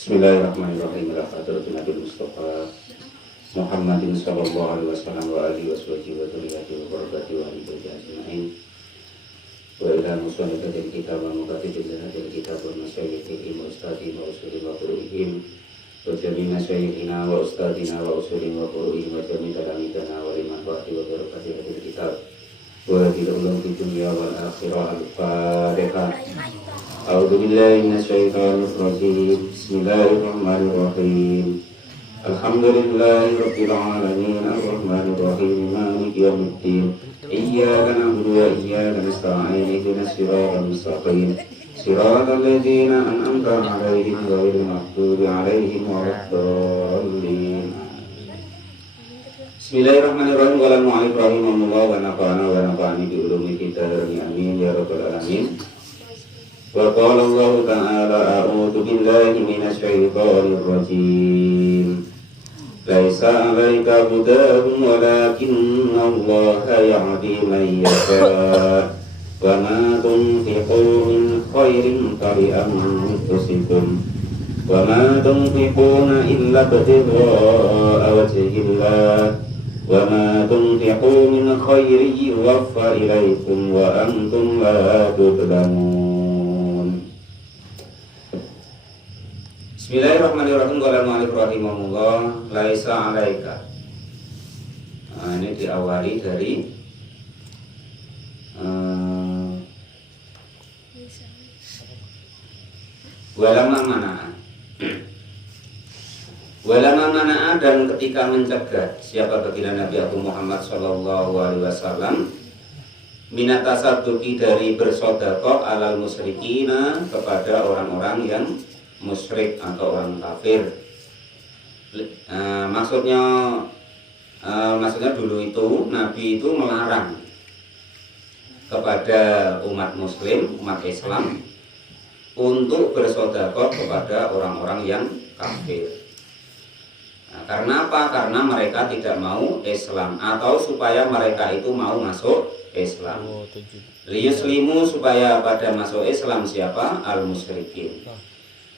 Bismillahirrahmanirrahim. Al-Fatihah Nabi Mustafa Muhammadin sallallahu alaihi wasallam wa alihi washabihi wa dzurriyyatihi wa barakatuh wa alihi ajma'in. Wa ila musannifil kitab wa muqaddimil hadil kitab wa masyayikhi wa ustadhi wa usuli wa qur'ihim wa jami'i masyayikhina wa ustadina wa usuli wa qur'ihim wa jami'i talamidana wa liman wa'ti wa barakatuh hadil kitab wa dilulung di dunia wal akhirah. Al-Fatihah. A'udzu billahi minasyaitonir rajim. Bismillahirrahmanirrahim. Alhamdulillahirabbil alamin arrahmanir rahim maliki yaumiddin. Iyyaka na'budu wa iyyaka nasta'in ihdinas siratal mustaqim. Siratal ladzina an'amta 'alaihim ghairil maghdubi 'alaihim waladdallin. Bismillahirrahmanirrahim. Qala al-mu'allif rahimahullah wa nafa'ana wa nafa'ani bi ulumil kitab. Amin ya rabbal alamin. Wa qala Allah ta'ala a'udzu billahi minasyaitonir rajim. Laisa 'alaika hudahum walakinna Allaha yahdi man yasha. Wa ma tunfiqu min khairin falianfusikum. Wa ma tunfiquna illa ibtigha'a wajhillah. Wa ma tunfiqu min khairin yuwaffa ilaykum wa antum la tudlamun. Bismillahirrahmanirrahim. Qala al-mu'allif rahimahullah, laisa 'alaika. Nah, ini diawali dari walama mana'a. Walama mana'a, dan ketika mencegah siapa baginda Nabi Agung Muhammad sallallahu alaihi wasallam minatasadduqi, dari bersedekah alal musyrikina, kepada orang-orang yang musyrik atau orang kafir. Maksudnya dulu itu Nabi itu melarang kepada umat muslim, umat Islam, untuk bersedekah kepada orang-orang yang kafir. Karena apa? Karena mereka tidak mau Islam, atau supaya mereka itu mau masuk Islam. Liyuslimu, supaya pada masuk Islam siapa? Al-musyrikin.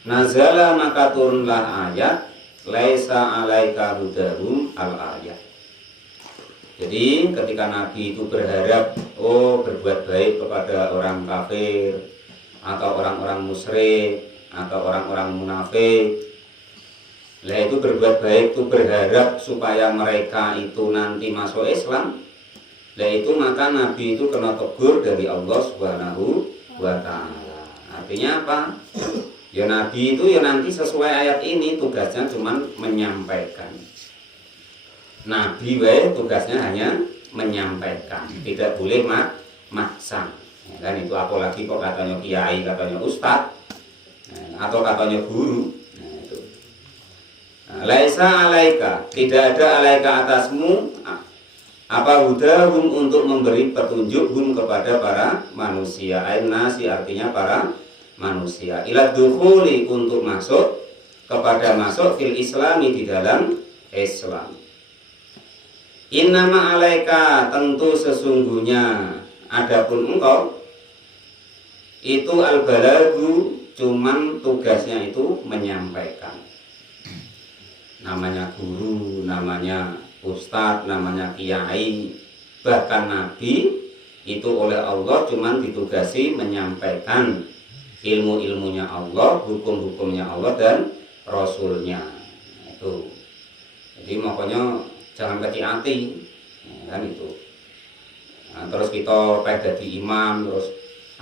Nazala, maka turunlah ayat laisa 'alaika hudahum al-ayat. Jadi ketika Nabi itu berharap berbuat baik kepada orang kafir atau orang-orang musyrik atau orang-orang munafik, lah itu berbuat baik itu berharap supaya mereka itu nanti masuk Islam, lah itu maka Nabi itu kena tegur dari Allah Subhanahu wa ta'ala. Artinya apa? Ya Nabi itu ya nanti sesuai ayat ini tugasnya cuma menyampaikan. Nabi tugasnya hanya menyampaikan, tidak boleh maksa. Ya, kan itu apalagi kok katanya kiai, katanya ustadz, atau katanya guru. Nah, itu. Laisa 'alaika, tidak ada 'alaika atasmu apa hudahum, untuk memberi petunjuk hum kepada para manusia. Nasi artinya para manusia, ila dukhuli, untuk masuk, kepada masuk fil islami, di dalam Islam. Innama 'alaika, tentu sesungguhnya adapun engkau itu al-balagu, cuman tugasnya itu menyampaikan. Namanya guru, namanya ustadz, namanya kiai, bahkan Nabi itu oleh Allah cuman ditugasi menyampaikan ilmu-ilmunya Allah, hukum-hukumnya Allah dan Rasulnya. Itu. Jadi makanya jangan kecil hati, kan itu. Nah, terus kita pengen jadi imam, terus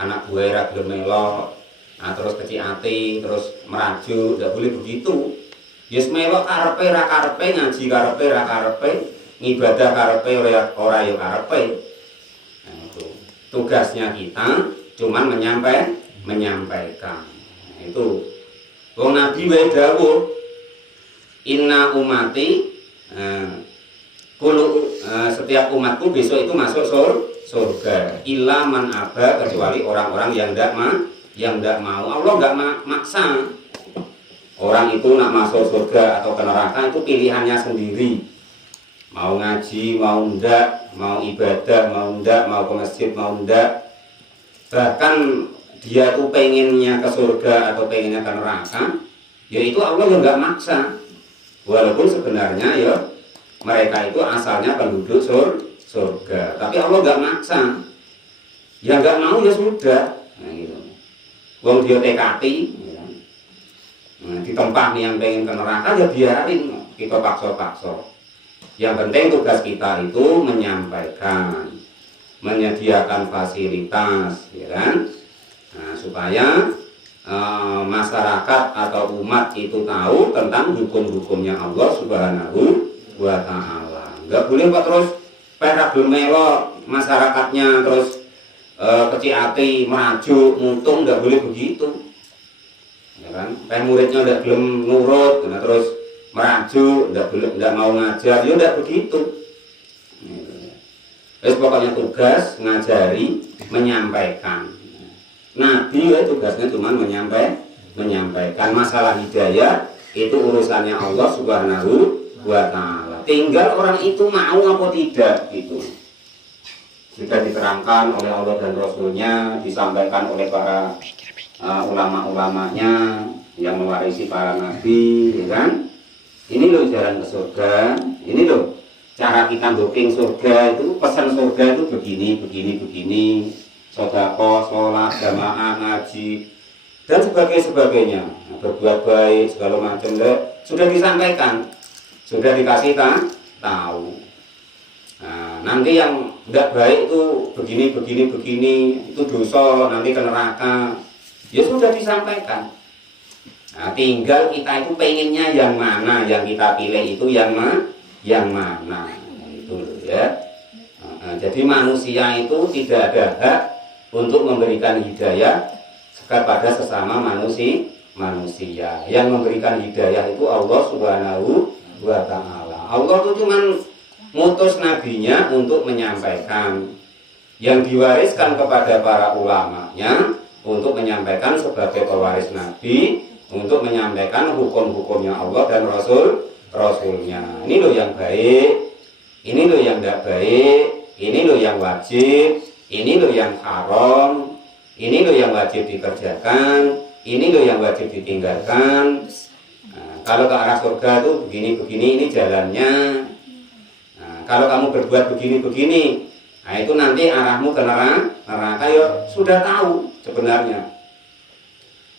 anak gue ragil melok, nah, terus kecil hati, terus merajuk, tidak boleh begitu. Yes melok karepe ra karepe, ngaji karepe ra karepe, ngibadah karepe ora ya karepe. Nah, itu. Tugasnya kita cuman menyampaikan. Nah, itu. Wong Nabi wae dawuh, inna umati, setiap umatku besok itu masuk surga. Illa man aba, kecuali orang-orang yang tidak mau. Allah enggak maksa. Orang itu nak masuk surga atau ke neraka itu pilihannya sendiri. Mau ngaji, mau ndak, mau ibadah, mau ndak, mau ke masjid, mau ndak. Bahkan dia tuh pengennya ke surga atau pengennya ke neraka, Yaitu Allah yang nggak maksa. Walaupun sebenarnya ya mereka itu asalnya penduduk surga, tapi Allah nggak maksa. Ya nggak mau ya sudah. Nah, gitu. Wong dia tekati, ya. Nah, di tempat yang pengen ke neraka ya biarin, kita paksa-paksa. Yang penting tugas kita itu menyampaikan, menyediakan fasilitas, ya kan? Nah, supaya masyarakat atau umat itu tahu tentang hukum-hukumnya Allah Subhanahu wa Ta'ala. Enggak boleh kok terus perak melo masyarakatnya terus kecil hati, merajuk, mutung, enggak boleh begitu. Ya kan? Muridnya enggak belum nurut, nah, terus merajuk, enggak mau ngajar, ya enggak begitu. Terus pokoknya tugas ngajari, menyampaikan. Nabi ya tugasnya cuma menyampaikan. Masalah hidayah itu urusannya Allah Subhanahu wa Ta'ala. Tinggal orang itu mau apa tidak gitu. Sudah diterangkan oleh Allah dan Rasulnya, disampaikan oleh para ulama-ulamanya yang mewarisi para nabi, ya kan? Ini loh jalan ke surga, ini loh cara kita booking surga itu, pesan surga itu begini. Sedekah, sholat, jamaah, ngaji, dan sebagainya. Nah, berbuat baik, segala macam sudah disampaikan, sudah dikasih tahu. Nah, nanti yang tidak baik itu begini, itu dosa, nanti ke neraka. Ya sudah disampaikan. Nah, tinggal kita itu pengennya yang mana, yang kita pilih itu yang mana. Nah, itu ya. Nah, jadi manusia itu tidak ada hak untuk memberikan hidayah kepada sesama manusia. Yang memberikan hidayah itu Allah Subhanahu wa Ta'ala. Allah itu cuma ngutus nabinya untuk menyampaikan, yang diwariskan kepada para ulamanya untuk menyampaikan sebagai pewaris nabi, untuk menyampaikan hukum-hukumnya Allah dan Rasulnya. Ini loh yang baik, ini loh yang tidak baik, ini loh yang wajib, ini loh yang haram, ini loh yang wajib dikerjakan, ini loh yang wajib ditinggalkan. Nah, kalau ke arah surga itu begini, ini jalannya. Nah, kalau kamu berbuat begini, nah itu nanti arahmu ke neraka ya sudah tahu sebenarnya.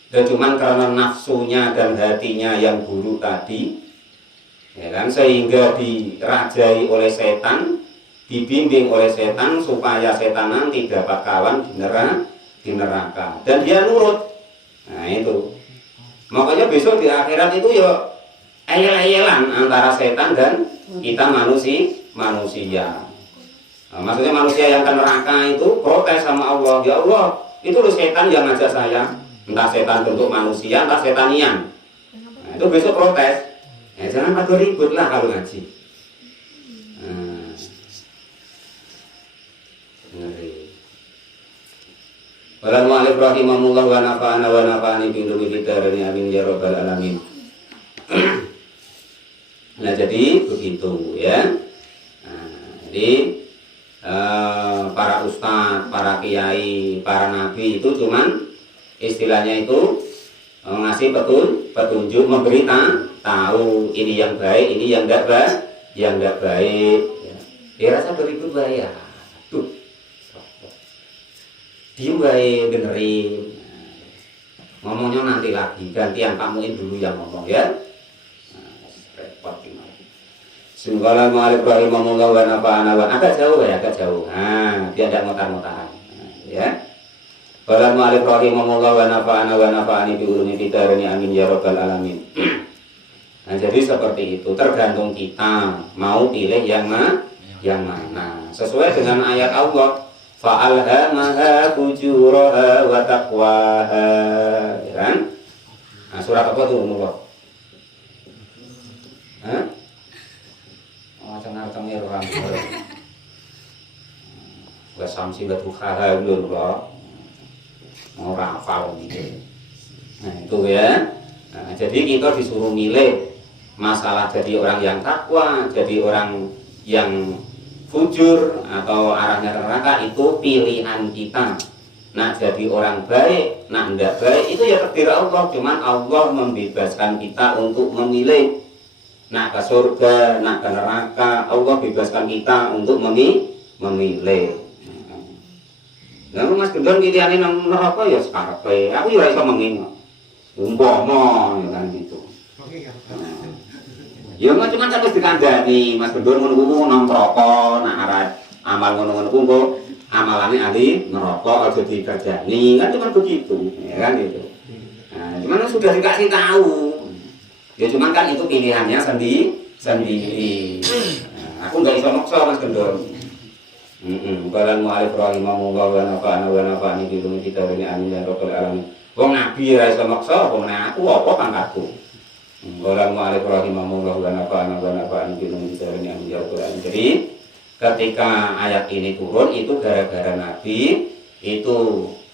Dan cuman karena nafsunya dan hatinya yang buruk tadi, ya kan, sehingga dirajai oleh setan, dibimbing oleh setan supaya setan nanti dapat kawan di neraka dan dia nurut. Nah itu makanya besok di akhirat itu ya ayel-ayelan antara setan dan kita manusia. Nah, maksudnya manusia yang ke neraka itu protes sama Allah, ya Allah itu loh setan yang ngajak saya, entah setan bentuk manusia entah setanian. Nah, itu besok protes. Ya jangan pada ribut lah kalau ngaji. Walau mu'alif rahimahullah wa nafa'ani bindumi fitarani amin ya rabbal alamin. Nah jadi begitu ya. Nah, jadi para ustadz, para kiai, para nabi itu cuman istilahnya itu ngasih petunjuk, memberi tahu ini yang baik, ini yang tidak baik. Dia rasa berikut bahaya. Diem baik, dengerin. Ngomongnya nanti lagi, gantian kamuin dulu yang ngomong ya. Repot gimana. Sungguhlah ma'alif rahimahullah wa nafa'ana wa agak jauh ya, agak jauh. Nah, dia tidak ngotar-ngotaran. Ya. Wala ma'alif rahimahullah wa nafa'ani bi ulumi fitarani amin ya rabbal alamin. Nah, jadi seperti itu, tergantung kita mau pilih yang mana. Sesuai dengan ayat Allah, fa'alhamaha fujuraha wa taqwaha, ya kan? Nah, surat apa tuh Allah? Hah? Oh, cengar-cengir orang. Wa samsi wa duhaha belum loh. Mau rafal gitu. Nah, itu ya. Nah, jadi kita disuruh milih masalah jadi orang yang takwa, jadi orang yang fujur atau arahnya neraka itu pilihan kita. nak jadi orang baik, nak tidak baik, itu ya takdir Allah. Cuman Allah membebaskan kita untuk memilih, nak ke surga, nak ke neraka. Allah bebaskan kita untuk memilih. Lalu Mas Gendon pilihannya nang neraka ya sekarepe. Aku ya iso mengingat. Umpama ya kan gitu. Ya nggak cuma kan wis dikandani Mas Gendon ngono nang neraka, nak arep amal ngono-ngono kuwi amalane ahli neraka aja dikerjani, kan cuma begitu, ya kan itu. Nah, cuman sudah dikasih tahu. Ya cuman kan itu pilihannya sendiri. Nah, aku nggak bisa maksa Mas Gendon. Balan mu'alif rahimahullah wa nafa'ani bilumi kita ini amin dan robbal alamin. Wong nabi ra iso maksa, wong aku apa pangkatku. Balan mu'alif rahimahullah wa nafa'ani bilumi kita ini amin dan robbal alamin. Jadi ketika ayat ini turun itu gara-gara Nabi itu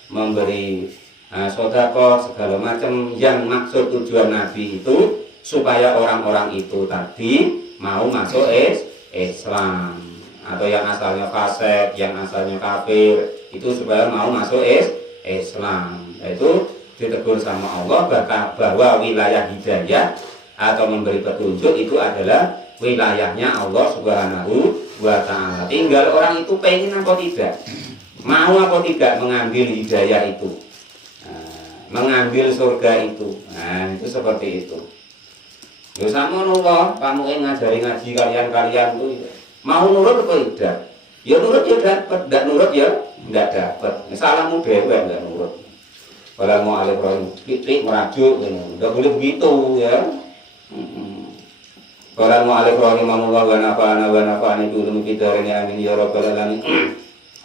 memberi sedekah segala macam, yang maksud tujuan Nabi itu supaya orang-orang itu tadi mau masuk Islam, atau yang asalnya fasik, yang asalnya kafir itu supaya mau masuk Islam. Itu ditegur sama Allah bahwa wilayah hidayah atau memberi petunjuk itu adalah wilayahnya Allah Subhanahu wa ta'ala. Tinggal orang itu pengen apa tidak, mau apa tidak mengambil hidayah itu, mengambil surga itu. Nah itu seperti itu. Ya sama nullah, kamu ngajari ngaji kalian tuh mau nurut apa tidak? Ya nurut ya dapat, tidak nurut ya tidak dapat. Salahmu dewe nggak nurut. Kalau mau alih titik merajuk, nggak boleh begitu ya. Kalau mau alih rahimahullah wa nafa'ani bilumi kita ini amin ya rabbal alamin.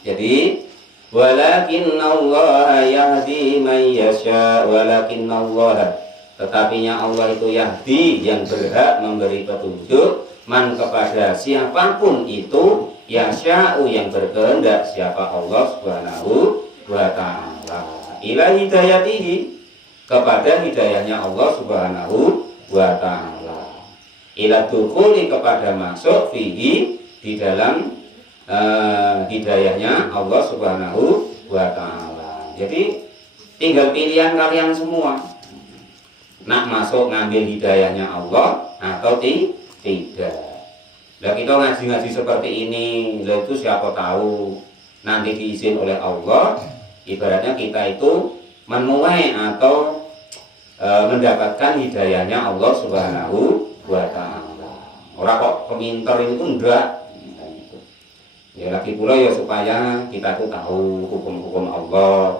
Jadi walakinnallaha yahdi man yasha, walakinnallaha, tetapinya Allah itu yahdi, yang berhak memberi petunjuk, man kepada siapapun itu, yasha'u yang berkehendak, siapa Allah Subhanahu wa ta'ala, ila hidayatihi, kepada hidayahnya Allah Subhanahu wa ta'ala, ila dukhuli, kepada masuk, fihi, di dalam hidayahnya Allah Subhanahu wa ta'ala. Jadi tinggal pilihan kalian semua, nak masuk ngambil hidayahnya Allah atau tidak. Nah kita ngaji-ngaji seperti ini, itu siapa tahu nanti diizin oleh Allah, ibaratnya kita itu menuai atau mendapatkan hidayahnya Allah Subhanahu wa ta'ala. Orang kok pemintar itu enggak. Ya lagi pula ya supaya kita tuh tahu hukum-hukum Allah.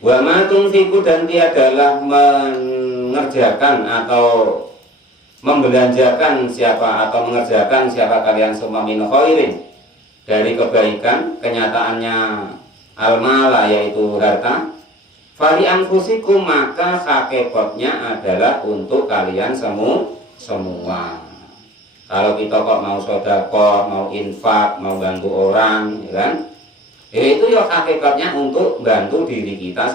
Wa ma tunfiqu, dan tiadalah mengerjakan atau membelanjakan siapa atau mengerjakan siapa kalian semua min khairin, dari kebaikan, kenyataannya al-mala yaitu harta, fali anfusikum, maka hakikatnya adalah untuk kalian semua. Kalau kita kok mau sedekah, mau infak, mau bantu orang, ya kan? Itu ya hakikatnya untuk bantu diri kita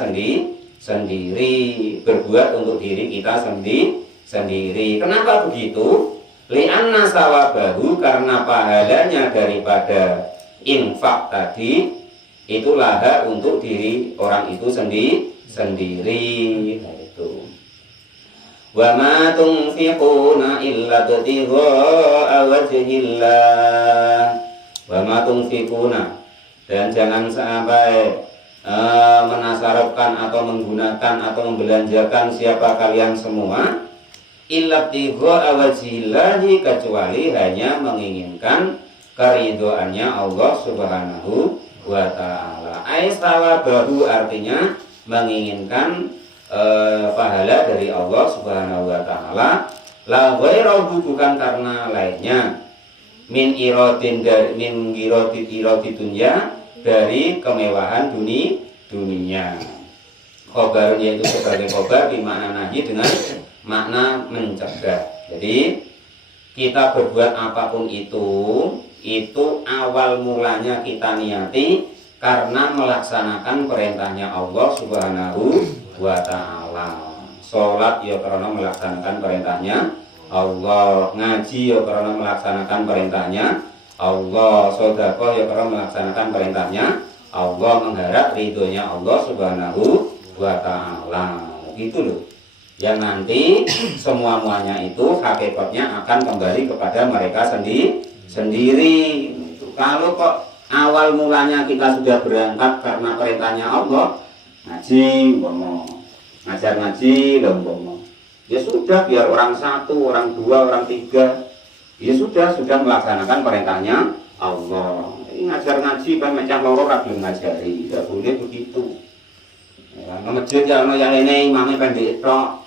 sendiri, berbuat untuk diri kita sendiri. Kenapa begitu? Li'anna sawabahu, karena pahalanya daripada infak tadi itu laha untuk diri orang itu sendiri. Itu. Wa ma tunfiquna illa ibtigha'a wajhillah. Wa ma tunfiquna, dan jangan sampai menasarafkan atau menggunakan atau membelanjakan siapa kalian semua illa ibtigha'a wajhillah, kecuali hanya menginginkan keridhoannya Allah Subhanahu wa ta'ala. Aisawabahu, artinya menginginkan pahala dari Allah Subhanahu wa ta'ala, la ghairahu, bukan karena lainnya, min iradin, dari min iradi dunya, dari kemewahan dunia. Khobarnya itu sebagai khobar dimakna nahi dengan makna mencegah. Jadi kita berbuat apapun itu awal mulanya kita niati karena melaksanakan perintahnya Allah Subhanahu wa ta'ala. Sholat ya karena melaksanakan perintahnya Allah, ngaji ya karena melaksanakan perintahnya Allah, sedekah ya karena melaksanakan perintahnya Allah, mengharap ridhonya Allah Subhanahu wa Ta'ala. Gitu loh. Yang nanti semua-muanya itu hakikatnya akan kembali kepada mereka sendiri. Kalau kok awal mulanya kita sudah berangkat karena perintahnya Allah, ngaji, ngajar ngaji, ya sudah, biar orang satu, orang dua, orang tiga, ya sudah melaksanakan perintahnya Allah. Ini ngajar ngaji kan macam loro belum ngajari, tidak boleh begitu. Ya, masjid ya ono yang ini imamnya pendek tok,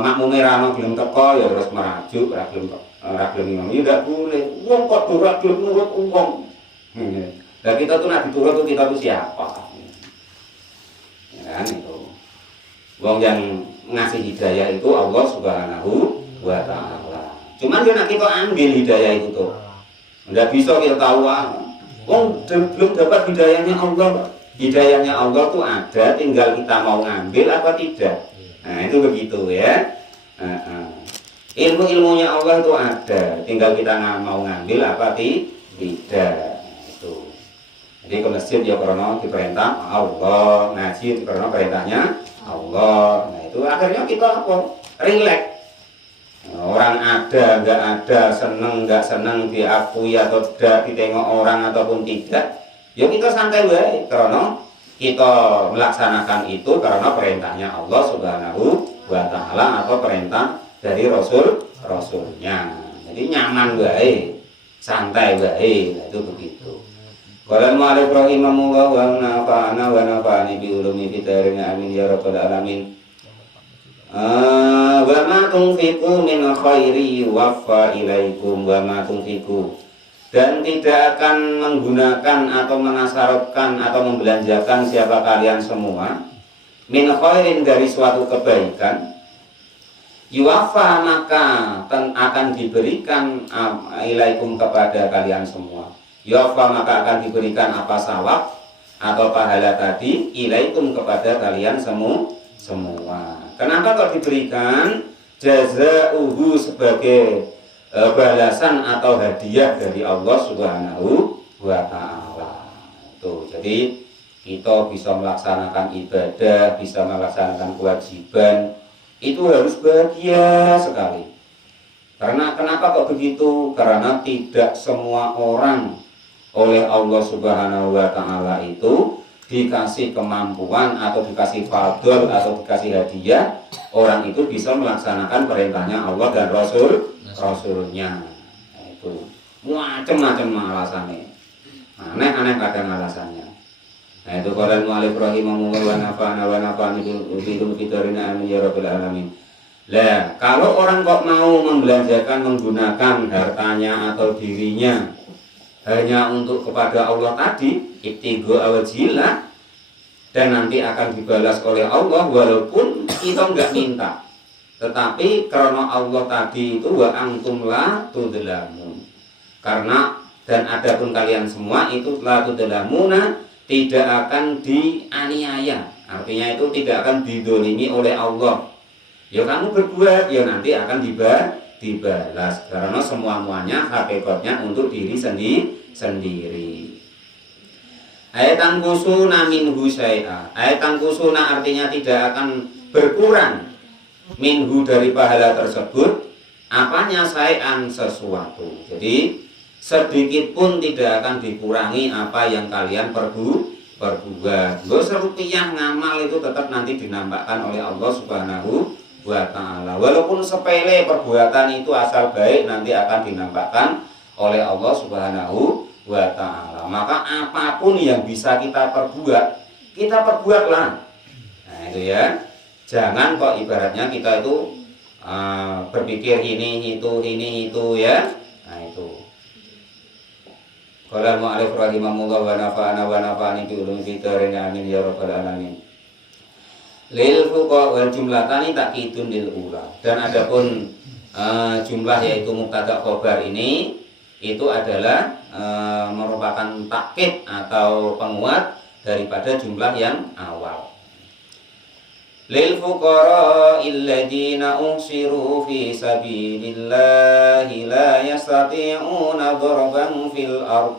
makmume ra ono gelem teko ya terus merajuk ra gelem imam, ya tidak boleh. Wong kok ora gelem nurut wong. Nah kita tuh nak diturut tuh kita tuh siapa? Ya kan itu. Wong yang ngasih hidayah itu Allah Subhanahu wa Ta'ala. Cuman dia nak kita ambil hidayah itu tuh. Enggak bisa kita tahu, wong belum dapat hidayahnya Allah. Hidayahnya Allah tuh ada, tinggal kita mau ngambil apa tidak. Nah itu begitu ya. Ilmu-ilmunya Allah itu ada, tinggal kita mau ngambil apa tidak. Itu. Jadi ke masjid ya karena diperintah Allah, ngaji karena perintahnya Allah. Nah itu akhirnya kita apa? Rileks. Orang ada, nggak ada, seneng, nggak seneng, diakui atau tidak, ditengok orang ataupun tidak, ya kita santai baik, karena kita melaksanakan itu karena perintahnya Allah Subhanahu wa Ta'ala atau perintah dari Rasulnya. Jadi nyaman baik, santai baik, itu begitu. Qala al-mu'allif rahimahullah wa nafa'ana wa nafa'ani bi ulumi fitarin amin ya rabbal alamin. Wa ma tunfiqu min khairi yuwaffa ilaikum wa ma tunfiqu, dan tidak akan menggunakan atau menasarufkan atau membelanjakan siapa kalian semua min khairin dari suatu kebaikan, yuwaffa maka akan diberikan ilaikum kepada kalian semua. Yuwaffa maka akan diberikan apa sawab atau pahala tadi ilaikum kepada kalian semua. Kenapa kok diberikan? Jazauhu sebagai balasan atau hadiah dari Allah Subhanahu wa Ta'ala. Tuh, jadi kita bisa melaksanakan ibadah, bisa melaksanakan kewajiban, itu harus bahagia sekali. Karena kenapa kok begitu? Karena tidak semua orang oleh Allah Subhanahu wa Ta'ala itu dikasih kemampuan atau dikasih fadl atau dikasih hadiah, orang itu bisa melaksanakan perintahnya Allah dan Rasulnya. Nah, itu macam-macam alasannya, aneh-aneh kadang alasannya. Nah itu qala al-mu'allif rahimahullah wa nafa'ani bil fitarin amin ya rabbal alamin. Lah kalau orang kok mau membelanjakan, menggunakan hartanya atau dirinya hanya untuk kepada Allah tadi, ibtigha awajillah, dan nanti akan dibalas oleh Allah walaupun kita enggak minta, tetapi karena Allah tadi itu wa antum la tudlamun, karena dan adapun kalian semua itu la tudlamuna, tidak akan dianiaya, artinya itu tidak akan didolimi oleh Allah. Ya kamu berbuat, ya nanti akan dibalas, karena semua-muanya hakikatnya untuk diri sendiri. Ayatan kusuna minhu syai'a. Ayatan kusuna artinya tidak akan berkurang minhu dari pahala tersebut, apanya syai'an sesuatu. Jadi sedikit pun tidak akan dikurangi apa yang kalian perbuat. Rupiah ngamal itu tetap nanti dinampakkan oleh Allah Subhanahu wa Ta'ala. Walaupun sepele perbuatan itu asal baik, nanti akan dinampakkan oleh Allah Subhanahu wa Ta'ala. Maka apapun yang bisa kita perbuatlah. Nah itu ya. Jangan kok ibaratnya kita itu berpikir ini itu ya. Nah itu. Qala al-mu'allif rahimahullah wa nafa'ani bi ulumi fitarin amin ya rabbal alamin. Lil fuqa wal jumlatani takidun lil ula. Dan adapun jumlah yaitu mubtada khobar ini itu adalah merupakan takkid atau penguat daripada jumlah yang awal. Lil fuqara alladziina uhsiru fi sabilillahi la yastati'una darban fil ard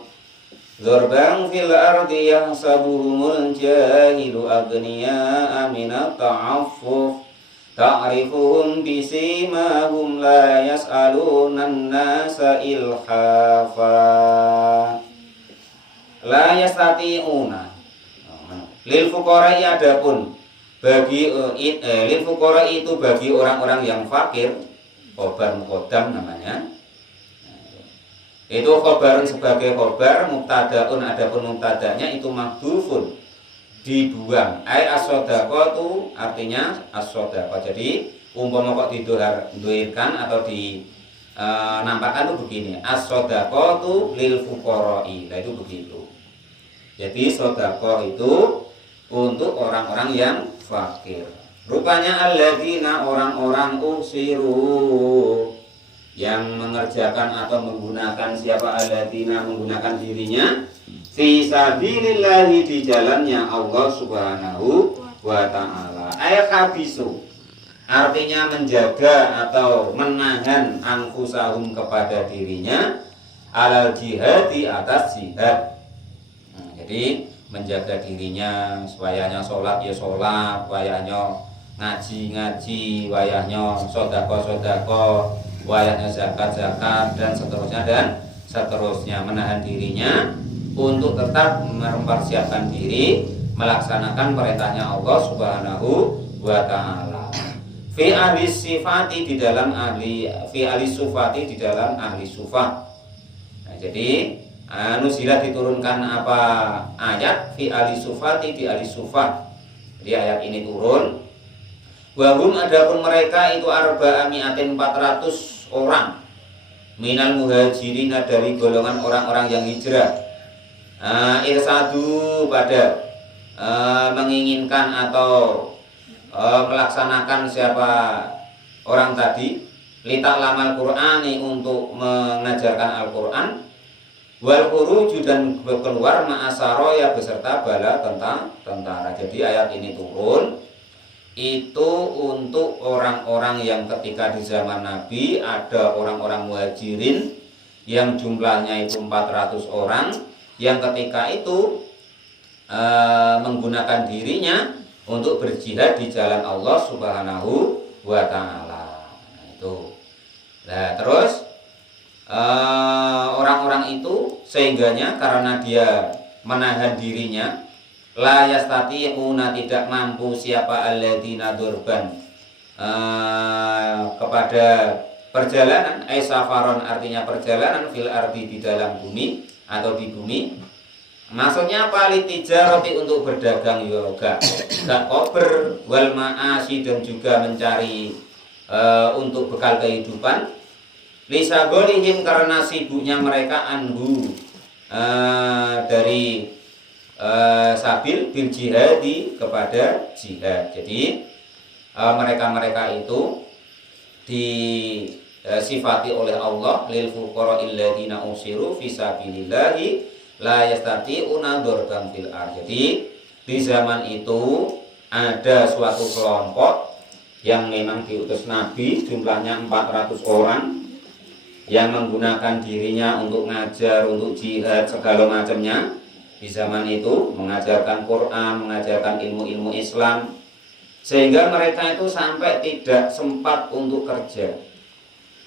Dzurban fil ardi yahsabuhumul jahilu aghniya'a minat ta'affuf ta'rifuhum bisimahum la yas'alunan nasa ilhafa la yastati'una lil fuqara'i adapun bagi lil fuqara'i itu bagi orang-orang yang fakir, khobar muqaddam namanya. Itu khobarun sebagai khobar, mubtadaun adapun mubtadanya itu mahdhufun dibuang. Ai as-shadaqatu artinya as-shadaqah. Jadi umpama kok didohirkan atau nampakkan itu begini, as-shadaqatu lil fuqara'i. Nah itu begitu. Jadi sedekah itu untuk orang-orang yang fakir. Rupanya alladzina orang-orang usiru yang mengerjakan atau menggunakan siapa alladzina menggunakan dirinya fi sabilillahi di jalannya Allah Subhanahu wa taala. Ayat habisu artinya menjaga atau menahan anfusahum kepada dirinya alal jihad di atas jihad. Jadi menjaga dirinya supayanya sholat ya sholat, wayahnya ngaji wayahnya sodako wayahnya zakat dan seterusnya menahan dirinya untuk tetap mempersiapkan diri melaksanakan perintahnya Allah Subhanahu wa taala. Fi ahli sifati di dalam ahli sufati di dalam ahli sufat. Nah, jadi nuzila diturunkan apa ayat fi ahli sufati di ahli sufat. Jadi ayat ini turun. Wahum adapun mereka itu arba'amiatin 400 orang minal muhajirin dari golongan orang-orang yang hijrah. Irsadu pada menginginkan atau melaksanakan siapa orang tadi lita'lamal qur'ani untuk mengajarkan Al-Qur'an wal khuruju dan keluar ma'asaroya beserta bala tentara. Jadi ayat ini turun itu untuk orang-orang yang ketika di zaman Nabi ada orang-orang muhajirin yang jumlahnya itu 400 orang yang ketika itu menggunakan dirinya untuk berjihad di jalan Allah Subhanahu wa taala. Nah, itu. Nah, terus orang-orang itu sehingganya karena dia menahan dirinya la yastati'una tidak mampu siapa alladzina durban kepada perjalanan safaron artinya perjalanan fil ardi di dalam bumi atau di bumi. Maksudnya apa? Litijarati untuk berdagang yoga gak kober wal ma'asi dan juga mencari untuk bekal kehidupan lisagolihim karena sibuknya mereka anhu dari sabil bil jihadi kepada jihad. Jadi mereka-mereka itu disifati oleh Allah lil fuqara'il ladzina usiru fi sabilillahi la yastati'una dzurban fil ard. Jadi di zaman itu ada suatu kelompok yang memang diutus Nabi jumlahnya 400 orang yang menggunakan dirinya untuk ngajar, untuk jihad segala macamnya. Di zaman itu mengajarkan Quran, mengajarkan ilmu-ilmu Islam, sehingga mereka itu sampai tidak sempat untuk kerja.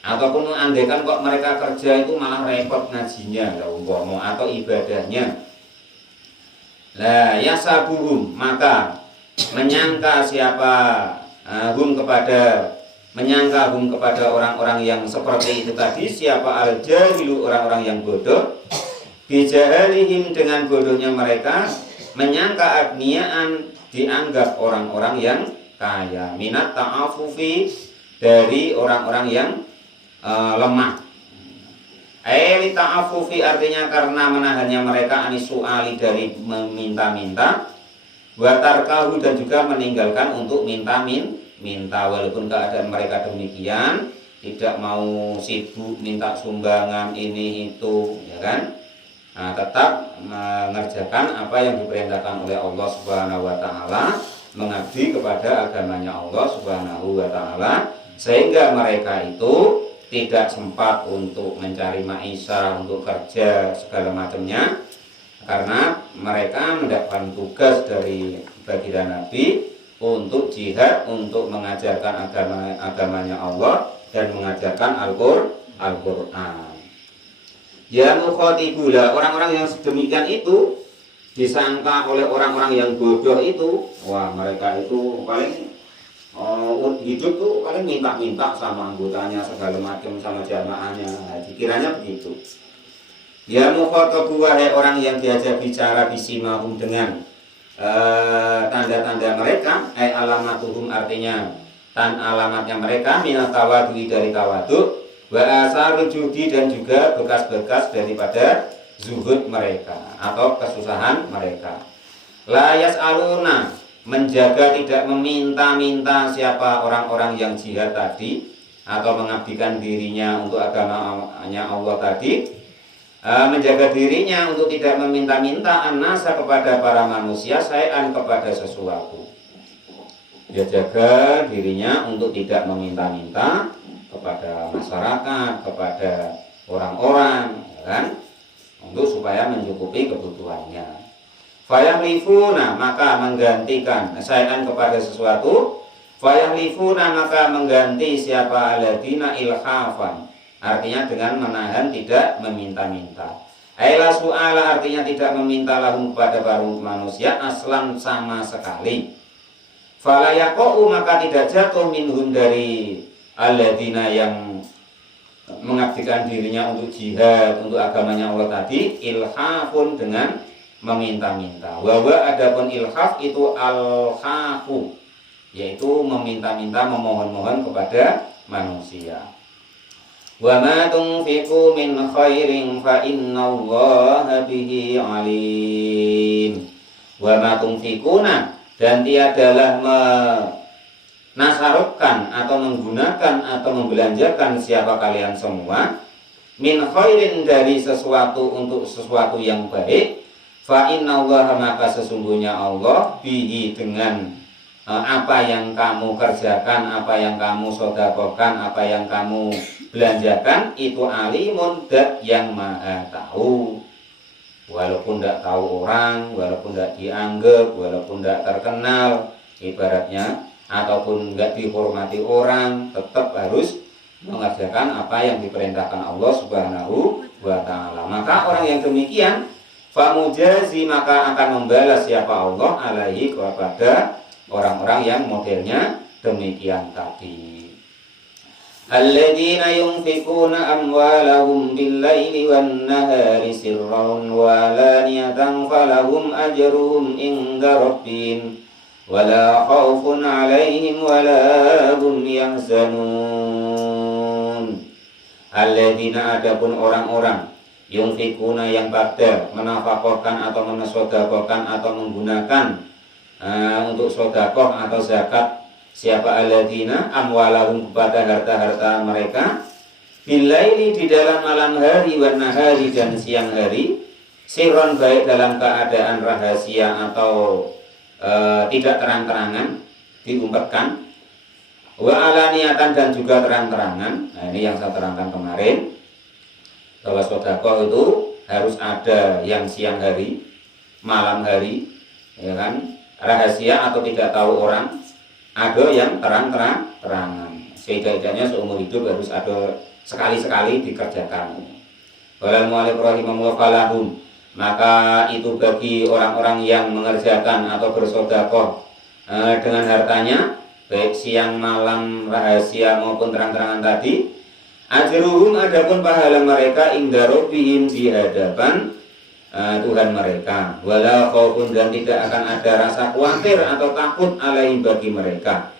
Ataupun andaikan kok mereka kerja itu malah repot ngajinya ya umpama atau ibadahnya. Lah yasabuhum maka menyangka siapa menyangka kepada orang-orang yang seperti itu tadi siapa al-jahilu orang-orang yang bodoh bijahalihim dengan bodohnya mereka menyangka agniaan dianggap orang-orang yang kaya minat ta'afufi dari orang-orang yang lemah. Li ta'afufi artinya karena menahannya mereka anisuali dari meminta-minta wa tarkahu dan juga meninggalkan untuk minta walaupun keadaan mereka demikian tidak mau sibuk minta sumbangan ini itu ya kan. Nah, tetap mengerjakan apa yang diperintahkan oleh Allah Subhanahu wa taala, mengabdi kepada agamanya Allah Subhanahu wa taala, sehingga mereka itu tidak sempat untuk mencari maisha, untuk kerja segala macamnya. karena mereka mendapatkan tugas dari baginda Nabi untuk jihad, untuk mengajarkan agamanya Allah dan mengajarkan Al-Qur'an. Ya mukhatibula, orang-orang yang sedemikian itu disangka oleh orang-orang yang bodoh itu, wah mereka itu paling hidup tuh paling minta-minta sama anggotanya segala macam, sama jamaahnya. Nah, dikiranya begitu. Ya mukhatabu, wahai orang yang diajak bicara bisimahum dengan tanda-tanda mereka, alamatuhum artinya alamatnya mereka, minat tawadu dari tawadu, wa asarul judi dan juga bekas-bekas daripada zuhud mereka atau kesusahan mereka. La yas'aluna, menjaga tidak meminta-minta siapa orang-orang yang jihad tadi atau mengabdikan dirinya untuk agamanya Allah tadi, menjaga dirinya untuk tidak meminta-minta an-nasa kepada para manusia, sayan kepada sesuatu. Dia jaga dirinya untuk tidak meminta-minta kepada masyarakat, kepada orang-orang, kan? Untuk supaya mencukupi kebutuhannya. Fayahlifuna, maka menggantikan sayan kepada sesuatu. Fayahlifuna, maka mengganti siapa aladina ilhafan, artinya dengan menahan tidak meminta-minta. Aila su'ala, artinya tidak meminta lahum kepada para manusia aslan sama sekali. Falayaqa'u, maka tidak jatuh minhum dari aladina yang mengabdikan dirinya untuk jihad, untuk agamanya Allah tadi, ilhafun dengan meminta-minta. Wawa adapun ilhaf itu al-khafu, yaitu meminta-minta, memohon-mohon kepada manusia. Wa ma tunfiqu min khairin fa innallaha bihi alim. Wa ma tunfiquna, dan tiadalah menasarufkan atau menggunakan atau membelanjakan siapa kalian semua min khairin dari sesuatu untuk sesuatu yang baik, fa innallaha, maka sesungguhnya Allah bihi dengan apa yang kamu kerjakan, apa yang kamu sedekahkan, apa yang kamu belanjakan, itu alimun, dat yang maha tahu. Walaupun tidak tahu orang, walaupun tidak dianggap, walaupun tidak terkenal ibaratnya, ataupun tidak dihormati orang, tetap harus mengerjakan apa yang diperintahkan Allah Subhanahu wa ta'ala. Maka orang yang demikian famujazi, maka akan membalas siapa Allah alaihi kepada orang-orang yang modelnya demikian tadi. Alladzina yunfikuna amwalahum bil-laili wan-nahari sirran wa alaniyatan falahum ajruhum inda rabbihim wala khaufun 'alaihim wala hum yahzanun. Alladzina, adapun orang-orang yunfikuna yang pada menafkahkan atau mensedekahkan atau menggunakan untuk sedekah atau zakat, siapa alladzina amwalahum kepada harta-harta mereka, bilaili di dalam malam hari, wan nahari dan siang hari, sirron baik dalam keadaan rahasia atau tidak terang-terangan diumpetkan, wa alaniatan dan juga terang-terangan. Nah, ini yang saya terangkan kemarin, bahwa sedekah itu harus ada yang siang hari, malam hari, ya kan, rahasia atau tidak tahu orang, ada yang terang-terangan. Setidaknya seumur hidup harus ada sekali-sekali dikerjakan. Walal mu'alif rahimahullah falahum, maka itu bagi orang-orang yang mengerjakan atau bersedekah dengan hartanya, baik siang malam, rahasia maupun terang-terangan tadi, ajruhum, adapun pahala mereka inda rabbihim, di hadapan Tuhan mereka, wala khaufun, dan tidak akan ada rasa khawatir atau takut alaihim bagi mereka,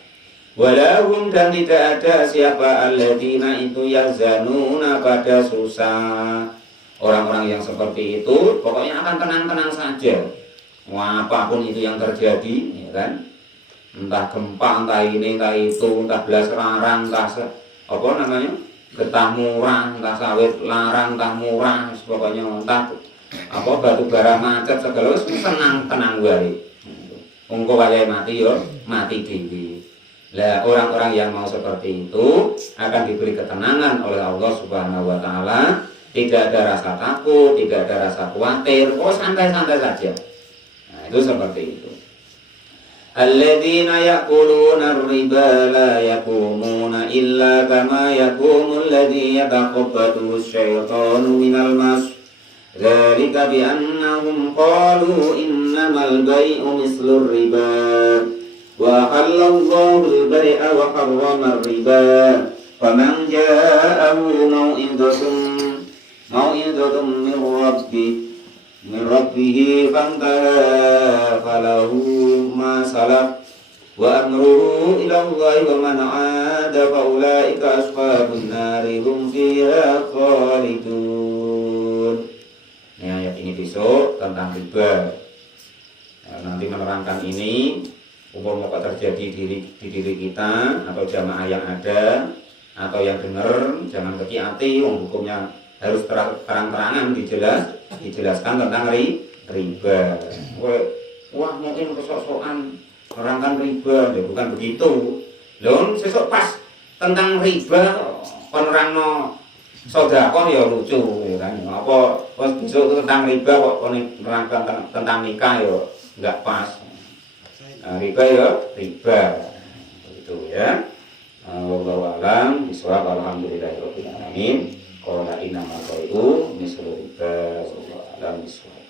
wala hum, dan tidak ada siapa alladzina itu yazanuna pada susah. Orang-orang yang seperti itu pokoknya akan tenang-tenang saja, apapun itu yang terjadi, ya kan, entah gempa, entah ini, entah itu, entah belas larang, entah apa namanya, getah murah, entah sawit larang, entah murah, pokoknya entah apa batu bara macet segala, tenang-tenang wae. Engko wayahe mati yo mati dhewe. Lah orang-orang yang mau seperti itu akan diberi ketenangan oleh Allah Subhanahu wa taala Tidak ada rasa takut, tidak ada rasa khawatir, oh santai-santai saja. Nah, itu seperti itu. Alladzina ya'kuluna ar-riba la yaqumuna illa kama yaqumu alladzi yataqabbatu asy-syaitanu minal mas. Dzalika bi annahum qalu innamal bai'u mislur riba. Wa halallahu al-bai'a wa harrama ar-riba. Faman ja'ahu mau'izatun min rabbih fantaha falahu ma salaf wa amruhu ila Allahi wa man 'ada fa ulaika ashabun nari hum fiha khalidun. Ini ayat ini besok tentang riba. Nanti menerangkan ini umpama terjadi di diri kita atau jamaah yang ada atau yang dengar, jangan kecil hati, hukumnya harus terang-terangan dijelaskan tentang riba. Wah mungkin kesok-sokan nerangkan riba, ya bukan begitu. Loh, sesuk pas tentang riba penerangno sedekah ya lucu ya kan. Apa pas besok tentang riba kok nerangkan tentang nikah ya enggak pas. Nah, riba ya riba. Begitu ya. Wallahu a'lam bishawab. Alhamdulillahirabbil alamin. Qala innamal bai'u mislu riba. Wallahu a'lam bishawab.